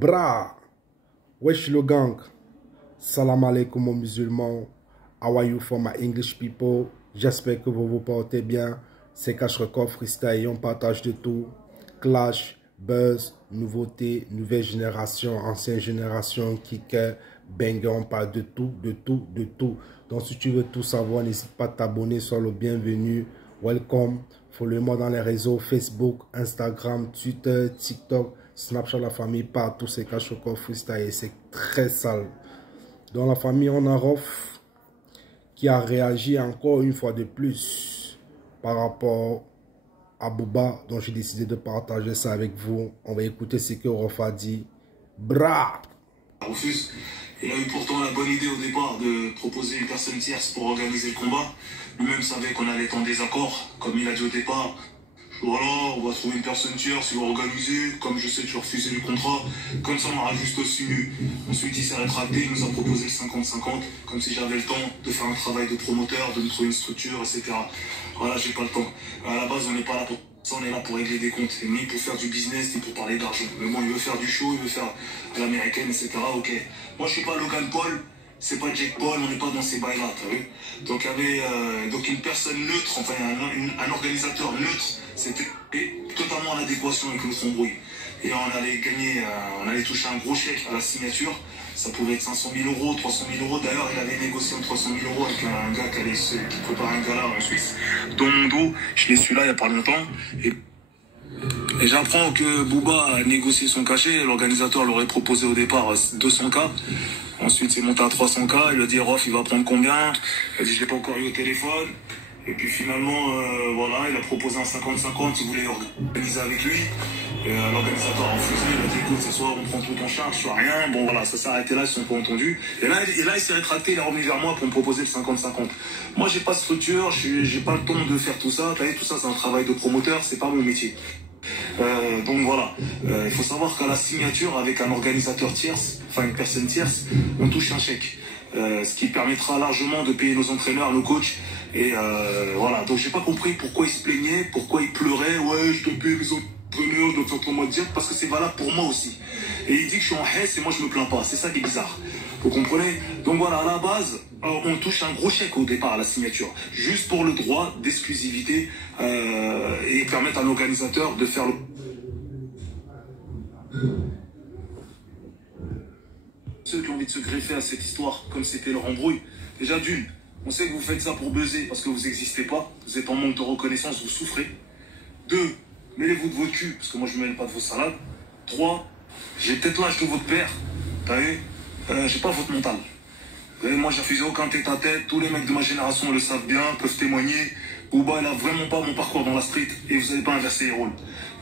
Bra, wesh le gang. Salam alaikum aux musulmans. How are you for my English people? J'espère que vous vous portez bien. C'est Cash Record Freestyle et on partage de tout. Clash, buzz, nouveauté, nouvelle génération, ancienne génération, kicker, banger, on parle de tout, de tout, de tout. Donc si tu veux tout savoir, n'hésite pas à t'abonner, sois le bienvenu. Welcome. Follow-moi dans les réseaux Facebook, Instagram, Twitter, TikTok, Snapchat, la famille, partout. C'est Cash Record Freestyle et c'est très sale. Dans la famille, on a Rof qui a réagi encore une fois de plus par rapport à Booba, dont j'ai décidé de partager ça avec vous. On va écouter ce que Rof a dit. Bra! Refuse. Il a eu pourtant la bonne idée au départ de proposer une personne tierce pour organiser le combat. Lui-même savait qu'on allait être en désaccord, comme il a dit au départ. Voilà, on va trouver une personne tierce, il va organiser. Comme je sais que tu as refusé le contrat, comme ça on aura juste aussi nu. Ensuite il s'est rétracté, il nous a proposé le 50-50, comme si j'avais le temps de faire un travail de promoteur, de me trouver une structure, etc. Voilà, j'ai pas le temps. À la base, on n'est pas là pour ça, on est là pour régler des comptes, et ni pour faire du business, ni pour parler d'argent. Mais bon, il veut faire du show, il veut faire de l'américaine, etc. Ok. Moi, je suis pas Logan Paul, c'est pas Jake Paul, on n'est pas dans ces bails-là, t'as vu? Donc, il y avait donc une personne neutre, enfin, un organisateur neutre, c'était totalement en adéquation avec notre embrouille. Et on allait gagner, on allait toucher un gros chèque à la signature. Ça pouvait être 500 000 euros, 300 000 euros. D'ailleurs, il avait négocié en 300 000 euros avec un gars qui prépare un gala en Suisse. Dans mon dos, je l'ai su là il n'y a pas longtemps. Et j'apprends que Booba a négocié son cachet. L'organisateur l'aurait proposé au départ 200K. Ensuite, c'est monté à 300K. Il a dit, Rof, il va prendre combien? Il a dit, je ne l'ai pas encore eu au téléphone. Et puis finalement, voilà, il a proposé un 50-50, il voulait organiser avec lui. L'organisateur a refusé, il a dit écoute, c'est soit on prend tout en charge, soit rien. Bon voilà, ça s'est arrêté là, ils ne sont pas entendus. Et là il s'est rétracté, il est revenu vers moi pour me proposer le 50-50. Moi j'ai pas de structure, j'ai pas le temps de faire tout ça. Tout ça c'est un travail de promoteur, c'est pas mon métier. Donc voilà, il faut savoir qu'à la signature avec un organisateur tierce, enfin une personne tierce, on touche un chèque. Ce qui permettra largement de payer nos entraîneurs, nos coachs. Et voilà, donc j'ai pas compris pourquoi il se plaignait, pourquoi il pleurait. Ouais, je te paye mes entraîneurs, donc t'entends moi dire, parce que c'est valable pour moi aussi. Et il dit que je suis en haisse et moi je me plains pas. C'est ça qui est bizarre. Vous comprenez? Donc voilà, à la base, on touche un gros chèque au départ à la signature, juste pour le droit d'exclusivité et permettre à l'organisateur de faire le... Ceux qui ont envie de se greffer à cette histoire, comme c'était leur embrouille, déjà d'une, on sait que vous faites ça pour buzzer parce que vous n'existez pas, vous êtes en manque de reconnaissance, vous souffrez. 2, mêlez-vous de votre cul, parce que moi je ne mêle pas de vos salades. 3, j'ai peut-être l'âge de votre père, t'as vu, j'ai pas votre mental. Moi j'ai refusé aucun tête-à-tête, tous les mecs de ma génération le savent bien, peuvent témoigner. Booba il a vraiment pas mon parcours dans la street et vous n'allez pas inverser les rôles.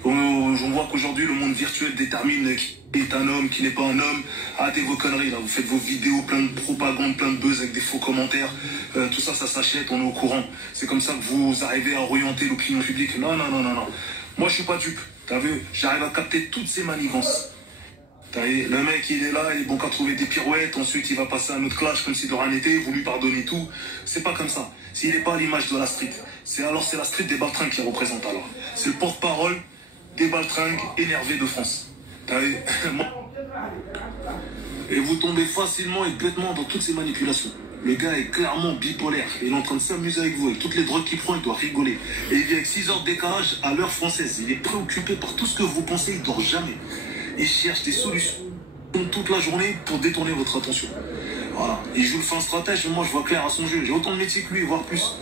On voit qu'aujourd'hui le monde virtuel détermine qui est un homme, qui n'est pas un homme. Arrêtez vos conneries là, vous faites vos vidéos plein de propagande, plein de buzz avec des faux commentaires. Tout ça, ça s'achète, on est au courant. C'est comme ça que vous arrivez à orienter l'opinion publique. Non. Moi je suis pas dupe, t'as vu, j'arrive à capter toutes ces manigances. Le mec il est là, il est bon qu'à trouver des pirouettes, ensuite il va passer à un autre clash comme si de rien n'était, vous lui pardonnez tout. C'est pas comme ça. S'il n'est pas à l'image de la street, c'est la street des baltringues qui représente alors. C'est le porte-parole des baltringues énervés de France. Et vous tombez facilement et bêtement dans toutes ces manipulations. Le gars est clairement bipolaire. Il est en train de s'amuser avec vous. Avec toutes les drogues qu'il prend, il doit rigoler. Et il vit avec 6 heures de décalage à l'heure française. Il est préoccupé par tout ce que vous pensez, il dort jamais. Il cherche des solutions toute la journée pour détourner votre attention. Voilà. Il joue le fin stratège et moi je vois clair à son jeu. J'ai autant de métier que lui, voire plus.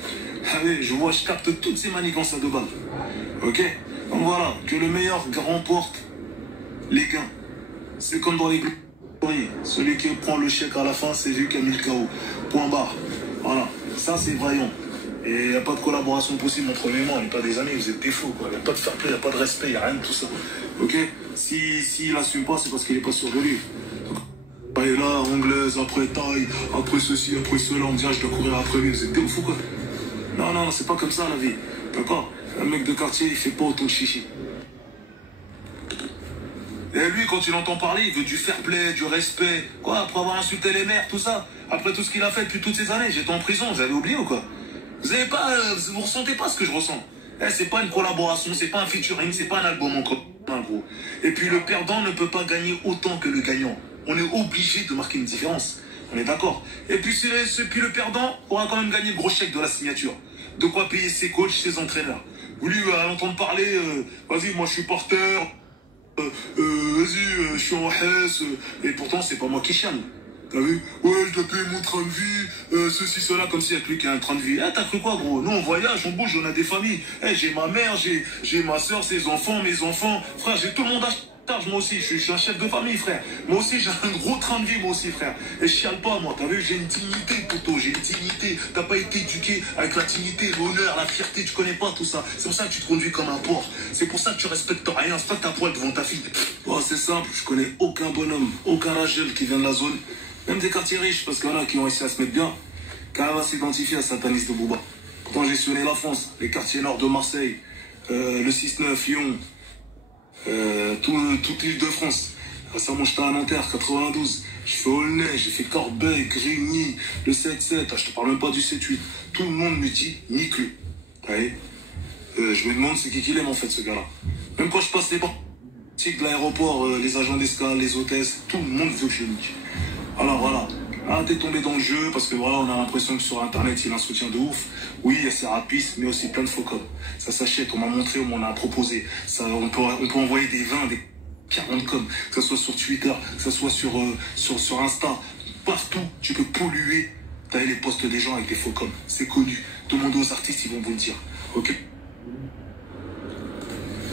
Allez, je capte toutes ces manigances à 2 balles. Ok? Donc voilà, que le meilleur remporte les gains. C'est comme dans les glorieux. Celui qui prend le chèque à la fin, c'est lui qui a mis le KO. Point barre. Voilà. Ça, c'est vaillant. Et il n'y a pas de collaboration possible entre les mains. On n'est pas des amis, vous êtes des faux. Il n'y a pas de fair play, il n'y a pas de respect, il n'y a rien de tout ça. Ok? S'il n'assume pas, c'est parce qu'il n'est pas sûr de lui. Donc, il est là, anglaise, après taille, après ceci, après cela, on dirait je dois courir après lui. Vous êtes des fous quoi? Non, c'est pas comme ça la vie. D'accord? Un mec de quartier, il fait pas autant de chichi. Et lui, quand il entend parler, il veut du fair play, du respect. Quoi? Après avoir insulté les mères, tout ça. Après tout ce qu'il a fait depuis toutes ces années. J'étais en prison, vous avez oublié ou quoi? Vous ressentez pas ce que je ressens. C'est pas une collaboration, c'est pas un featuring, c'est pas un album encore. gros. Et puis le perdant ne peut pas gagner autant que le gagnant. On est obligé de marquer une différence. On est d'accord. Et puis, puis le perdant aura quand même gagné le gros chèque de la signature. De quoi payer ses coachs, ses entraîneurs. Vous lui à l'entendre parler, vas-y, moi je suis porteur, vas-y, je suis en Hesse, et pourtant c'est pas moi qui chiale. T'as vu? Ouais, je dois payer mon train de vie, ceci, cela, comme s'il y a que lui qui a un train de vie. Eh, t'as cru quoi, gros? Nous, on voyage, on bouge, on a des familles. Eh, j'ai ma mère, j'ai ma soeur, ses enfants, mes enfants. Frère, j'ai tout le monde à charge, moi aussi. Je suis un chef de famille, frère. Moi aussi, j'ai un gros train de vie, moi aussi, frère. Et je chiale pas, moi. T'as vu? J'ai une dignité, poteau. J'ai une dignité. T'as pas été éduqué avec la dignité, l'honneur, la fierté. Tu connais pas tout ça. C'est pour ça que tu te conduis comme un porc. C'est pour ça que tu respectes rien. C'est pas que t'as poil devant ta fille. Oh, c'est simple. Je connais aucun bonhomme, aucun ragel qui vient de la zone. Même des quartiers riches, parce qu'il y en a qui ont réussi à se mettre bien, qu'à s'identifier à Satanis de Bouba. Pourtant, j'ai sonné la France, les quartiers nord de Marseille, le 6-9, Lyon, toute l'île de France. Récemment, j'étais à Nanterre, 92. J'ai fait Aulnay, j'ai fait Corbeil, Grigny, le 7-7. Je te parle même pas du 7-8. Tout le monde me dit, nique-le. Je me demande c'est qui qu'il aime en fait, ce gars-là. Même quand je passe les portes de l'aéroport, les agents d'escale, les hôtesses, tout le monde veut que je nique. Alors voilà, arrêtez de tomber dans le jeu parce que voilà, on a l'impression que sur internet il y a un soutien de ouf. Oui, il y a ces rapistes, mais aussi plein de faux codes. Ça s'achète, on m'a montré, on m'en a proposé. Ça, on peut envoyer des 20, des 40 codes, que ce soit sur Twitter, que ce soit sur Insta. Partout, tu peux polluer les posts des gens avec des faux codes. C'est connu. Demandez aux artistes, ils vont vous le dire. Ok?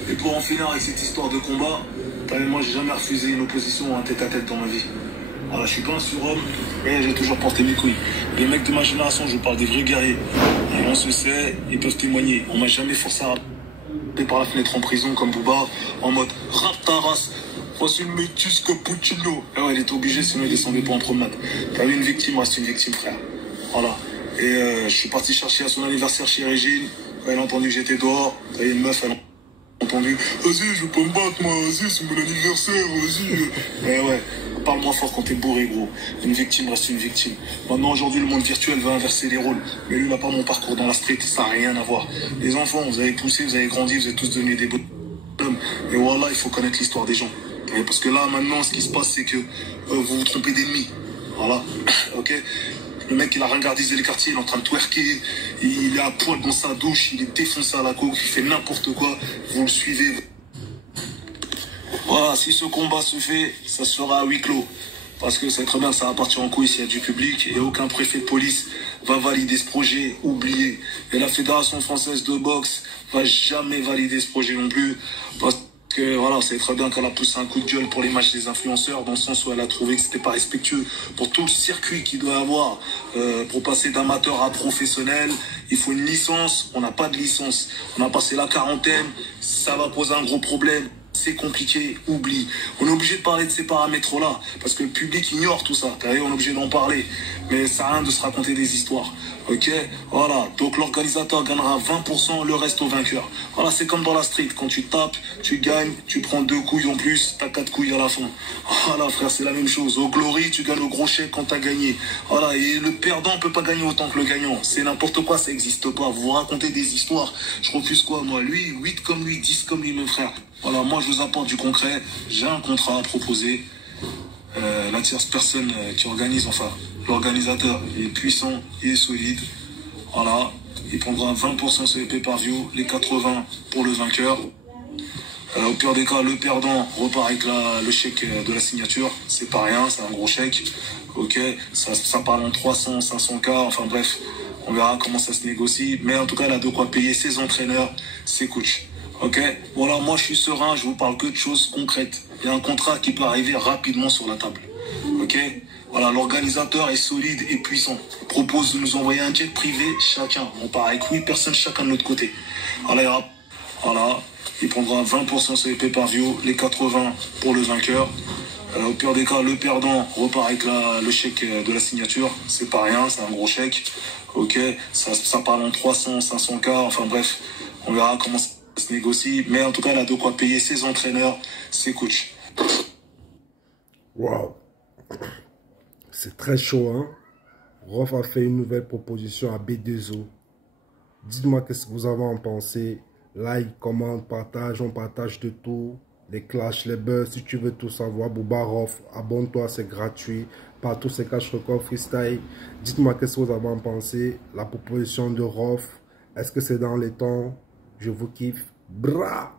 Et pour en finir avec cette histoire de combat, moi j'ai jamais refusé une opposition ou un tête-à-tête dans ma vie. Voilà, je suis pas un surhomme et j'ai toujours porté mes couilles. Les mecs de ma génération, je vous parle des vrais guerriers. Et on se sait, ils peuvent témoigner. On m'a jamais forcé à rapper par la fenêtre en prison comme Booba, en mode rap ta race. Voici le métis cappuccino. Et ouais, il était obligé, sinon il descendait pas en promenade. T'as vu, une victime reste une victime, frère. Voilà. Et je suis parti chercher à son anniversaire chez Régine. Elle a entendu que j'étais dehors. T'as vu, une meuf, elle a entendu. Vas-y, je veux pas me battre, moi. Vas-y, c'est mon anniversaire. Vas-y. Et ouais. Parle-moi fort quand t'es bourré, gros. Une victime reste une victime. Maintenant, aujourd'hui, le monde virtuel va inverser les rôles. Mais lui n'a pas mon parcours dans la street, ça n'a rien à voir. Les enfants, vous avez poussé, vous avez grandi, vous êtes tous devenus des bonhommes. Et voilà, il faut connaître l'histoire des gens. Et parce que là, maintenant, ce qui se passe, c'est que vous vous trompez d'ennemi. Voilà. Ok. Le mec, il a ringardisé les quartiers, il est en train de twerker, il est à poil dans sa douche, il est défoncé à la coke, il fait n'importe quoi. Vous le suivez. Voilà, si ce combat se fait, ça sera à huis clos. Parce que c'est très bien, ça va partir en couille s'il y a du public et aucun préfet de police va valider ce projet, oublié. Et la Fédération française de boxe va jamais valider ce projet non plus. Parce que voilà, c'est très bien qu'elle a poussé un coup de gueule pour les matchs des influenceurs, dans le sens où elle a trouvé que c'était pas respectueux. Pour tout le circuit qu'il doit avoir, pour passer d'amateur à professionnel, il faut une licence, on n'a pas de licence. On a passé la quarantaine, ça va poser un gros problème. C'est compliqué, oublie. On est obligé de parler de ces paramètres-là, parce que le public ignore tout ça. On est obligé d'en parler. Mais ça n'a rien de se raconter des histoires. Ok? Voilà. Donc l'organisateur gagnera 20%, le reste au vainqueur. Voilà, c'est comme dans la street. Quand tu tapes, tu gagnes, tu prends 2 couilles en plus, t'as 4 couilles à la fin. Voilà, frère, c'est la même chose. Au Glory, tu gagnes le gros chèque quand t'as gagné. Voilà, et le perdant peut pas gagner autant que le gagnant. C'est n'importe quoi, ça n'existe pas. Vous vous racontez des histoires. Je refuse quoi, moi? Lui, 8 comme lui, 10 comme lui, mes frères. Voilà, moi je vous apporte du concret, j'ai un contrat à proposer. La tierce personne qui organise, enfin, l'organisateur, il est puissant, il est solide. Voilà, il prendra 20% sur les pay-per-view, les 80% pour le vainqueur. Au pire des cas, le perdant repart avec le chèque de la signature. C'est pas rien, c'est un gros chèque. Ok, ça parle en 300, 500K, enfin bref, on verra comment ça se négocie. Mais en tout cas, elle a de quoi payer ses entraîneurs, ses coachs. Ok, voilà, moi je suis serein, je vous parle que de choses concrètes. Il y a un contrat qui peut arriver rapidement sur la table. Ok, voilà, l'organisateur est solide et puissant. Il propose de nous envoyer un jet privé chacun. On part avec 8 personnes chacun de notre côté. Voilà, il prendra 20% sur les pay-per-view, les 80% pour le vainqueur. Au pire des cas, le perdant repart avec le chèque de la signature. C'est pas rien, c'est un gros chèque. Ok, ça parle en 300, 500K, enfin bref, on verra comment ça se négocie, mais en tout cas, elle a de quoi payer ses entraîneurs, ses coachs. Wow. C'est très chaud, hein? Rof a fait une nouvelle proposition à B2O. Dites-moi qu'est-ce que vous avez en pensé. Like, commente, partage, on partage de tout. les clashs, les buzz, si tu veux tout savoir, Booba Rof, abonne-toi, c'est gratuit. Partout, c'est Cash Record Freestyle. Dites-moi qu'est-ce que vous avez en pensé. La proposition de Rof, est-ce que c'est dans les temps? Je vous kiffe. Bra!